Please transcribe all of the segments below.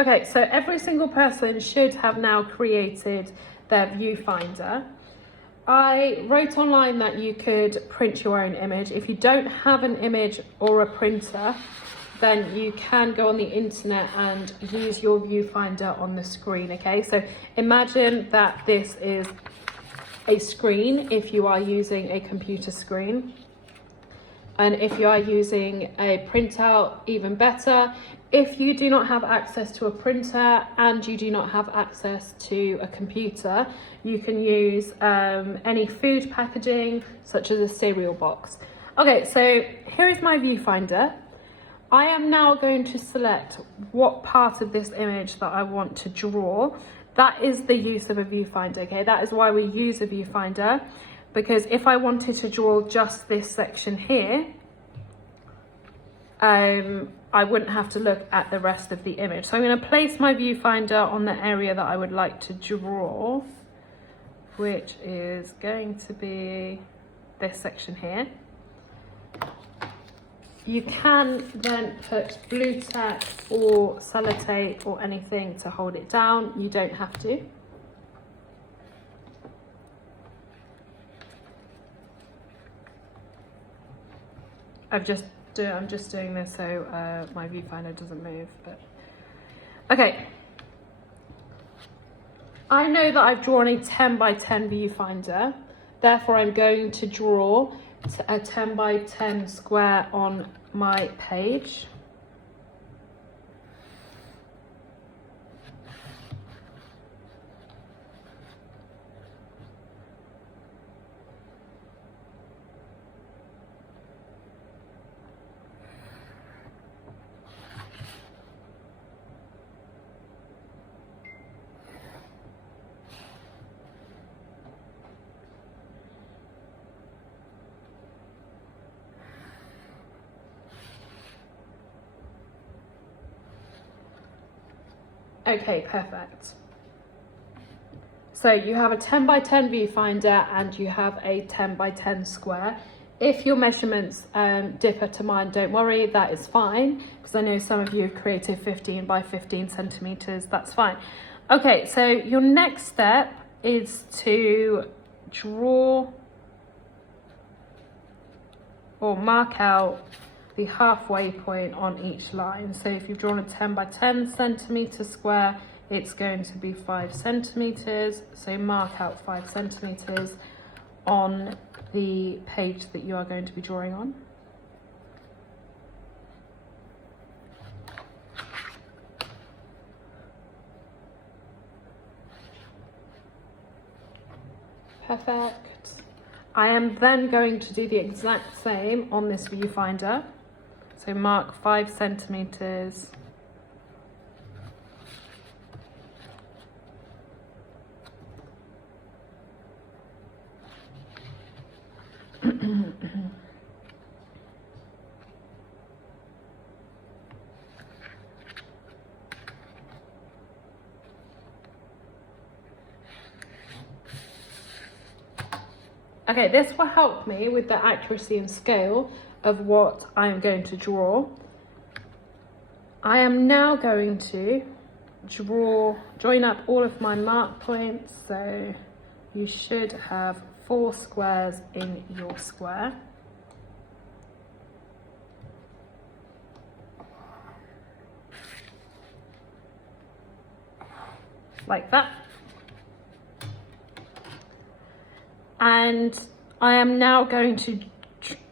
Okay, so every single person should have now created their viewfinder. I wrote online that you could print your own image. If you don't have an image or a printer, then you can go on the internet and use your viewfinder on the screen, okay? So imagine that this is a screen if you are using a computer screen. And if you are using a printout, even better. If you do not have access to a printer and you do not have access to a computer, you can use any food packaging, such as a cereal box. Okay, so here is my viewfinder. I am now going to select what part of this image that I want to draw. That is the use of a viewfinder, okay? That is why we use a viewfinder, because if I wanted to draw just this section here, I wouldn't have to look at the rest of the image. So I'm going to place my viewfinder on the area that I would like to draw, which is going to be this section here. You can then put blue tack or sellotape or anything to hold it down. You don't have to. I'm just doing this so my viewfinder doesn't move. But okay, I know that I've drawn a 10 by 10 viewfinder, therefore I'm going to draw a 10 by 10 square on my page. Okay, perfect. So you have a 10 by 10 viewfinder and you have a 10 by 10 square. If your measurements differ to mine, don't worry, that is fine, because I know some of you have created 15 by 15 centimeters, that's fine. Okay, so your next step is to draw or mark out the halfway point on each line. So if you've drawn a 10 by 10 centimeter square, it's going to be 5 centimeters. So mark out 5 centimeters on the page that you are going to be drawing on. Perfect. I am then going to do the exact same on this viewfinder. So mark 5 centimeters. Okay, this will help me with the accuracy and scale of what I'm going to draw. I am now going to join up all of my mark points, so you should have 4 squares in your square. Like that. And I am now going to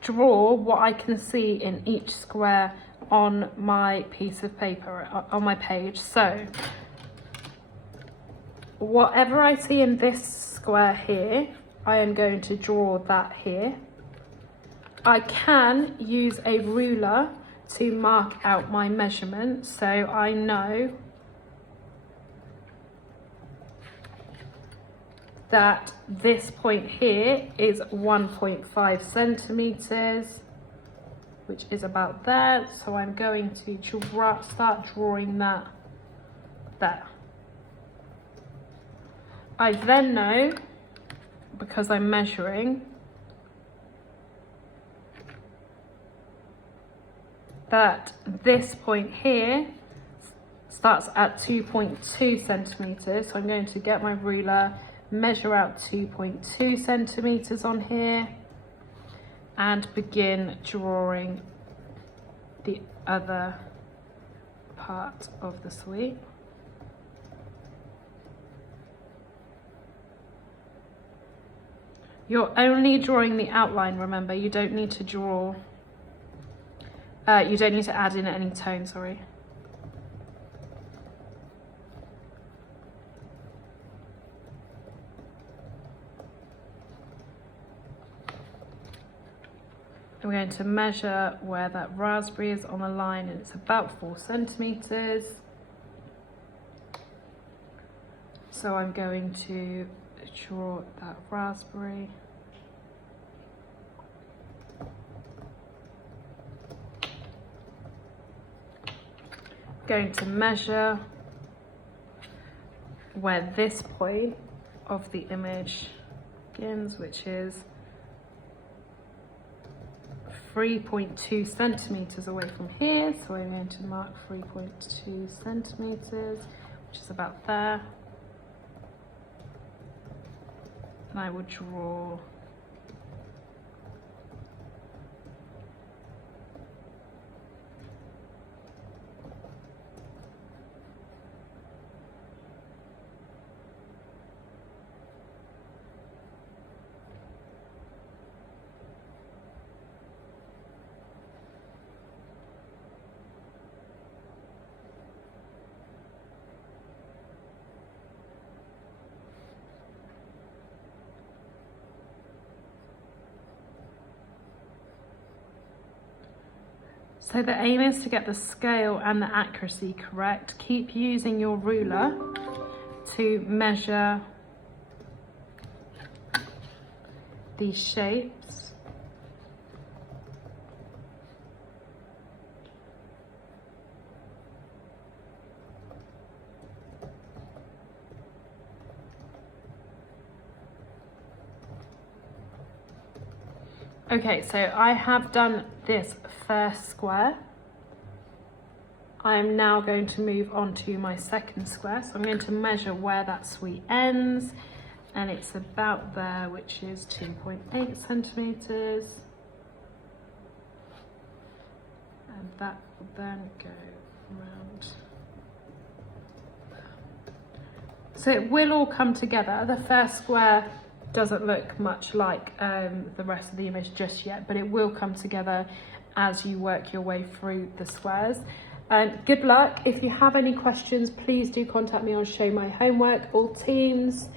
draw what I can see in each square on my piece of paper, on my page. So whatever I see in this square here, I am going to draw that here. I can use a ruler to mark out my measurements, so I know that this point here is 1.5 centimeters, which is about there. So I'm going to start drawing that there. I then know, because I'm measuring, that this point here starts at 2.2 centimeters. So I'm going to get my ruler, measure out 2.2 centimeters on here, and begin drawing the other part of the sweep. You're only drawing the outline, remember, you don't need to draw, you don't need to add in any tone, sorry. We're going to measure where that raspberry is on the line, and it's about 4 centimeters. So I'm going to draw that raspberry. Going to measure where this point of the image begins, which is 3.2 centimeters away from here. So I'm going to mark 3.2 centimeters, which is about there. And I will draw So the aim is to get the scale and the accuracy correct. Keep using your ruler to measure these shapes. Okay, so I have done this first square. I am now going to move on to my second square. So I'm going to measure where that sweep ends, and it's about there, which is 2.8 centimeters. And that will then go around there. So it will all come together. The first square doesn't look much like the rest of the image just yet, but it will come together as you work your way through the squares. Good luck. If you have any questions, please do contact me on Show My Homework or Teams,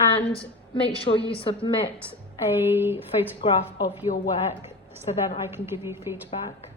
and make sure you submit a photograph of your work so then I can give you feedback.